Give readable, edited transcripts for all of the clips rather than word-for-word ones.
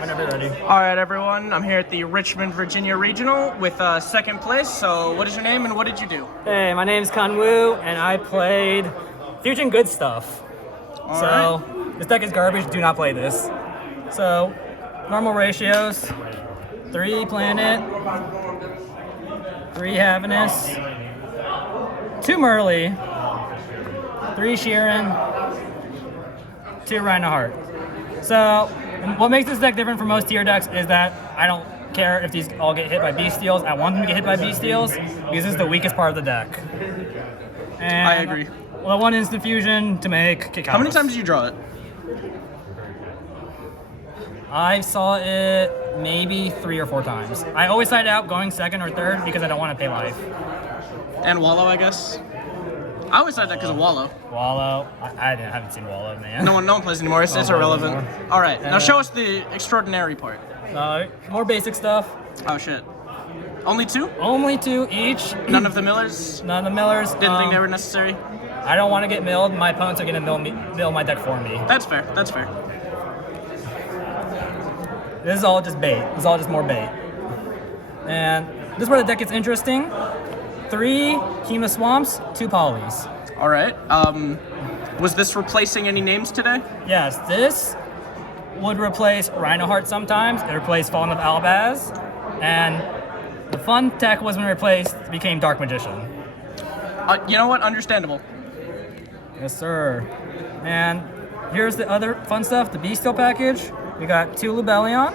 Whenever ready. All right, everyone. I'm here at the Richmond, Virginia Regional with second place. So, what is your name and what did you do? Hey, my name's Kunwoo, and I played Fusion Good Stuff. This deck is garbage. Do not play this. So, normal ratios: 3 Planet, 3 Havinous, 2 Merly, 3 Sheeran, 2 Reinhardt. So, what makes this deck different from most tier decks is that I don't care if these all get hit by Bestials. I want them to get hit by Bestials because this is the weakest part of the deck. And I agree. Well, 1 instant fusion to make kick. How many times did you draw it? I saw it maybe 3 or 4 times. I always side out going second or third because I don't want to pay life. And Wallow, I guess. I always said that because of Wallow. Wallow. I haven't seen Wallow, man. No one plays anymore. It's irrelevant. All right, now show us the extraordinary part. More basic stuff. Oh shit. Only 2? Only 2 each. None of the Millers? None of the Millers. Didn't think they were necessary? I don't want to get milled. My opponents are going to mill my deck for me. That's fair. That's fair. This is all just bait. This is all just more bait. And this is where the deck gets interesting. 3 Kima Swamps, 2 Polys. All right. Was this replacing any names today? Yes, this would replace Reinhardt sometimes. It replaced Fallen of Albaz. And the fun tech was when it replaced, became Dark Magician. You know what? Understandable. Yes, sir. And here's the other fun stuff, the Bestial package. We got 2 Lubellion,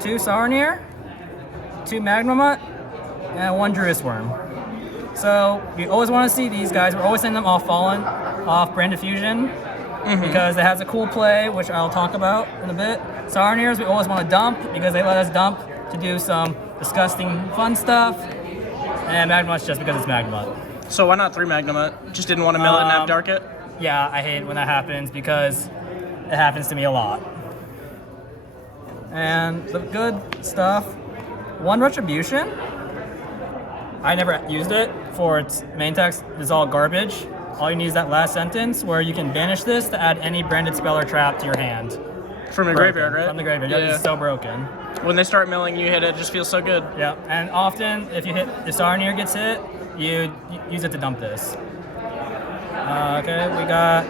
2 Sarnier, 2 Magmamut, and 1 Druis Worm. So we always want to see these guys. We're always sending them off Fallen, off Branded Fusion, because it has a cool play, which I'll talk about in a bit. Sarniers we always want to dump because they let us dump to do some disgusting fun stuff. And Magmamut's just because it's Magmamut. So why not 3 Magmamut? Just didn't want to mill it and have dark it? Yeah, I hate when that happens because it happens to me a lot. And the good stuff, 1 Retribution. I never used it for its main text. It's all garbage. All you need is that last sentence where you can banish this to add any branded spell or trap to your hand. From the graveyard, right? From the graveyard. Yeah. It's so broken. When they start milling, you hit it. It just feels so good. Yeah, and often if Sarnier gets hit, you use it to dump this. Okay, we got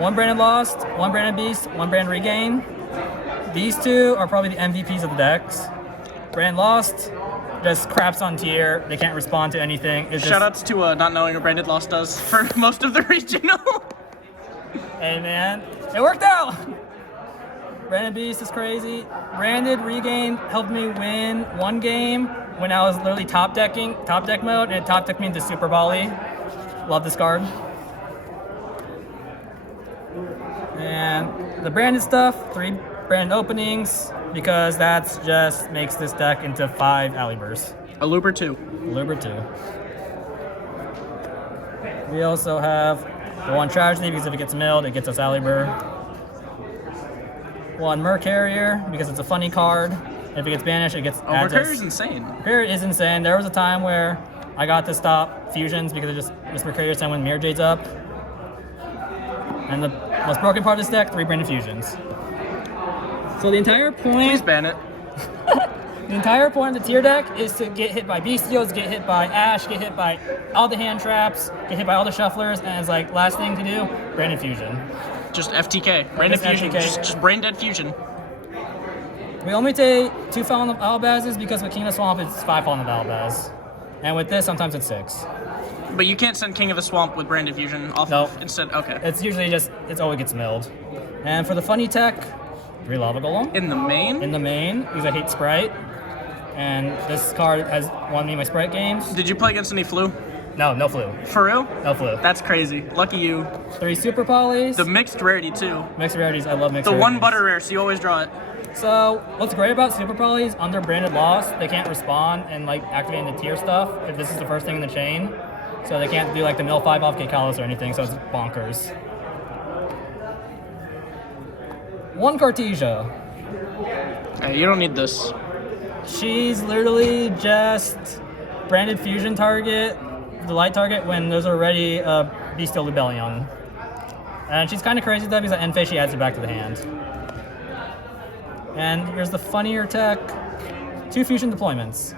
1 Branded Lost, 1 Branded Beast, 1 Branded Regain. These 2 are probably the MVPs of the decks. Brand Lost just craps on tier. They can't respond to anything. Shoutouts to not knowing what Branded Lost does for most of the regional. Hey man, it worked out! Branded Beast is crazy. Branded Regain helped me win 1 game when I was literally top deck mode, and it top decked me into Super Volley. Love this card. And the branded stuff, 3 branded openings, because that's just makes this deck into 5 Aliburs. A Looper 2. Looper 2. We also have the 1 Tragedy, because if it gets milled, it gets us Alibur. 1 Mercarrier, because it's a funny card. If it gets banished, it gets Mercarrier's insane. Mercarrier is insane. There was a time where I got to stop fusions because it just Mercarrier time when Mirror Jade's up. And the most broken part of this deck, 3 branded fusions. So the entire point... Please ban it. The entire point of the tier deck is to get hit by Bestials, get hit by Ash, get hit by all the hand traps, get hit by all the shufflers, and it's like, last thing to do, branded fusion. Just FTK. Branded fusion. FTK. Just brain dead fusion. We only take 2 Fallen of Albazes because with King of the Swamp, it's 5 Fallen of Albaz. And with this, sometimes it's 6. But you can't send King of the Swamp with branded fusion off of instead. Okay. It's usually just, it's always gets milled. And for the funny tech, 3 Lava Golem. In the main? In the main, because I hate Sprite. And this card has won me my Sprite games. Did you play against any flu? No flu. For real? No flu. That's crazy. Lucky you. 3 Super Polys. The mixed rarity, too. Mixed rarities, I love mixed rarities. The 1 rarities. butter rare, so you always draw it. So, what's great about Super Polys, under Branded Lost, they can't respond and like activating the tier stuff if this is the first thing in the chain. So they can't do like the mill 5 off K-Kalos or anything, so it's bonkers. 1 Cartesia. Hey, you don't need this. She's literally just branded fusion target, the light target, when there's already a Bestial Lubellion. And she's kind of crazy though because at end phase she adds it back to the hand. And here's the funnier tech. 2 fusion deployments.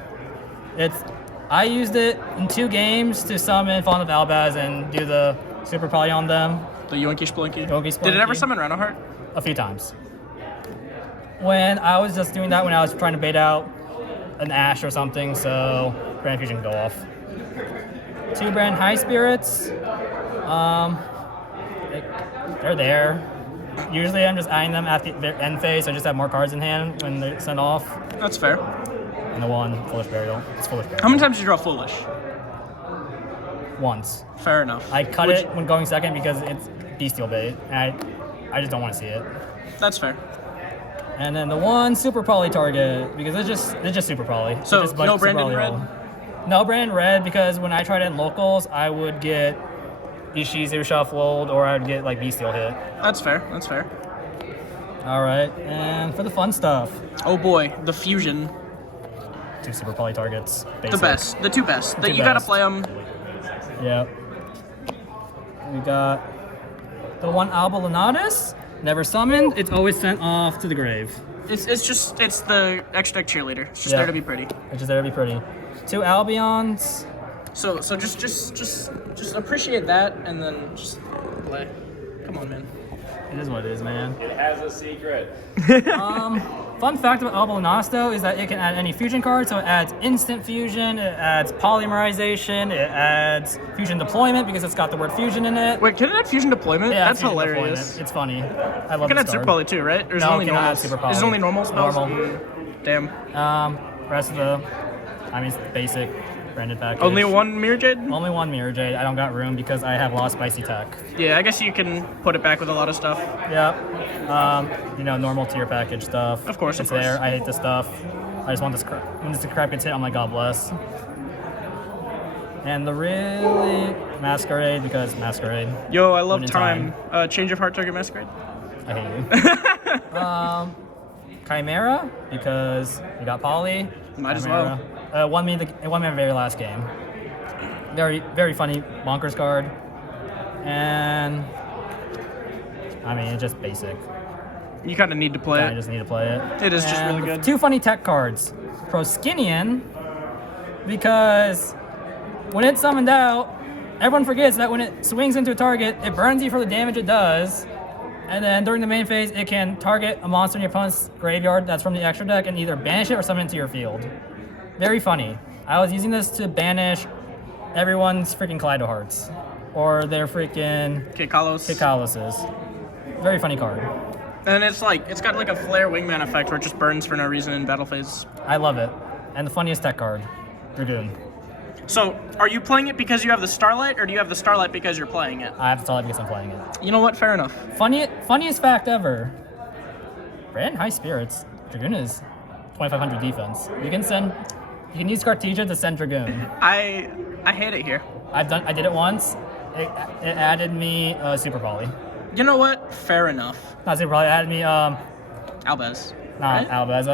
I used it in 2 games to summon Fawn of Albaz and do the super poly on them. The Yoinky Spelunky. Yoinky Spelunky. Did it ever summon Renoheart? A few times. When I was just doing that when I was trying to bait out an Ash or something, so Brand Fusion could go off. 2 Brand High Spirits. They're there. Usually I'm just eyeing them at the end phase, so I just have more cards in hand when they're sent off. That's fair. And the 1 Foolish Burial. It's Foolish Burial. How many times did you draw Foolish? Once. Fair enough. I cut it when going second because it's Bestial bait, and I just don't want to see it. That's fair. And then the 1 Super Poly target, because it's just Super Poly. So no Brandon Red? No Brand Red, because when I tried it in locals, I would get Ishizu shuffled, or I would get like Bestial hit. That's fair. That's fair. All right, and for the fun stuff. Oh boy, the fusion. 2 Super Poly targets. Basic. The best. The 2 best. The You 2 gotta best. play them. Yep. We got the 1 Albalanatus. Never summoned. It's always sent off to the grave. It's the extra deck cheerleader. It's just Yeah. there to be pretty. It's just there to be pretty. 2 Albions. So just appreciate that and then just play. Come on, man. It is what it is, man. It has a secret. Fun fact about Albalanasto is that it can add any fusion card, so it adds instant fusion, it adds polymerization, it adds fusion deployment because it's got the word fusion in it. Wait, can it add fusion deployment? Yeah, That's fusion hilarious. deployment. It's funny. I love Can this add Super card. Poly too, right? Or is it No, only it cannot add normal? Super Poly. Is it only normal spells? Normal. Damn. Rest of the, it's basic branded package. Only 1 Mirror Jade? Only 1 Mirror Jade. I don't got room because I have a lot of spicy tech. Yeah, I guess you can put it back with a lot of stuff. Yep. Normal tier package stuff. Of course, it's of course. there. I hate this stuff. I just want this. When this crap gets hit, I'm like, God bless. And the really Masquerade because Masquerade. Yo, I love One in time. Change of heart target Masquerade. I hate you. Chimera because we got Poly. Might as Chimera. It won me my very last game. Very, very funny bonkers card. And it's just basic. You kind of need to play I it. just need to play it. It is just And really good. 2 funny tech cards. Proskinian, because when it's summoned out, everyone forgets that when it swings into a target, it burns you for the damage it does. And then during the main phase, it can target a monster in your opponent's graveyard that's from the extra deck and either banish it or summon it to your field. Very funny. I was using this to banish everyone's freaking Kaleido Hearts. Or their freaking Kikaluses. Very funny card. And it's got like a flare wingman effect where it just burns for no reason in battle phase. I love it. And the funniest tech card, Dragoon. So, are you playing it because you have the Starlight, or do you have the Starlight because you're playing it? I have to tell it because I'm playing it. You know what? Fair enough. Funniest fact ever. Brand High Spirits. Dragoon is 2,500 defense. You can use Cartesia to send Dragoon. I hate it here. I did it once. It added me Super Poly. You know what? Fair enough. Not Super Poly. It added me Albaz. not right? Albaz.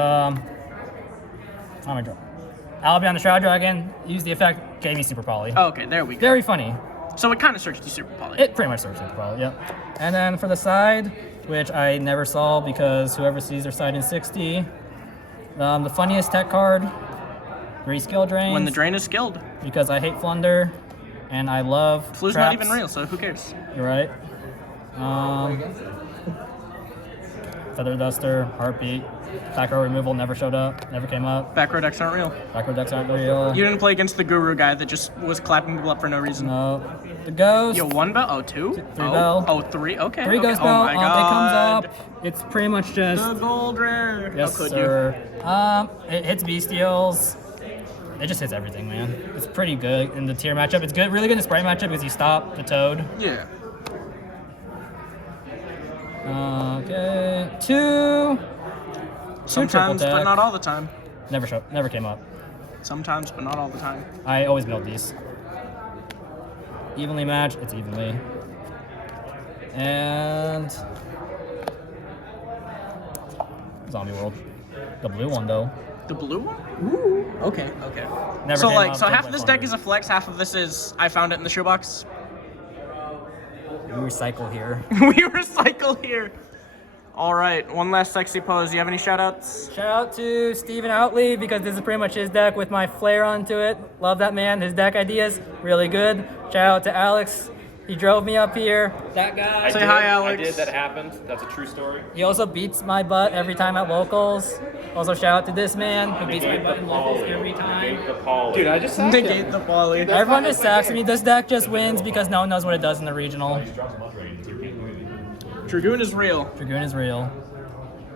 Oh my god. Albion the Shroud Dragon. Used the effect. Gave me Super Poly. Oh, okay, there we go. Very funny. So it kind of searched you Super Poly. It pretty much searched Super Poly. Yep. And then for the side, which I never saw because whoever sees their side in 60. The funniest tech card. 3 skill drains. When the drain is skilled. Because I hate Flunder, and I love Flu's traps. not even real, so who cares? You're right. Feather Duster, Heartbeat, back row removal never showed up, never came up. Back row decks aren't real. Back row decks aren't real. You didn't play against the Guru guy that just was clapping people up for no reason. No. The Ghost. Yo, 1 bell? Oh, 2? 3 oh. bell. Oh, 3? Okay. 3 okay. Ghost Oh Bell. my It god. comes up. It's pretty much just. The gold rare. Yes, How could sir. It hits Bestials. It just hits everything, man. It's pretty good in the tier matchup. It's good, really good in the Sprite matchup because you stop the Toad. you? Yeah. Okay. 2. Sometimes, triple but deck. not all the time. Never came up. Sometimes, but not all the time. I always build these. Evenly matched, it's evenly. And Zombie World. The blue one though. The blue one? Ooh. Okay. Never So came like, up, so don't half play of this Flunder. deck is a flex, half of this is I found it in the shoebox. We recycle here. We recycle here. All right, one last sexy pose. Do you have any shout-outs? Shout out to Steven Outley because this is pretty much his deck with my flair onto it. Love that man. His deck ideas, really good. Shout out to Alex. He drove me up here. That guy. Say hi, Alex. I did. That happened. That's a true story. He also beats my butt every time at locals. Also shout out to this man who beats my butt in locals every time. Dude, I just sacked Negate the poly. Everyone just sacks me. This deck just wins because no one knows what it does in the regional. Dragoon is real. Dragoon is real.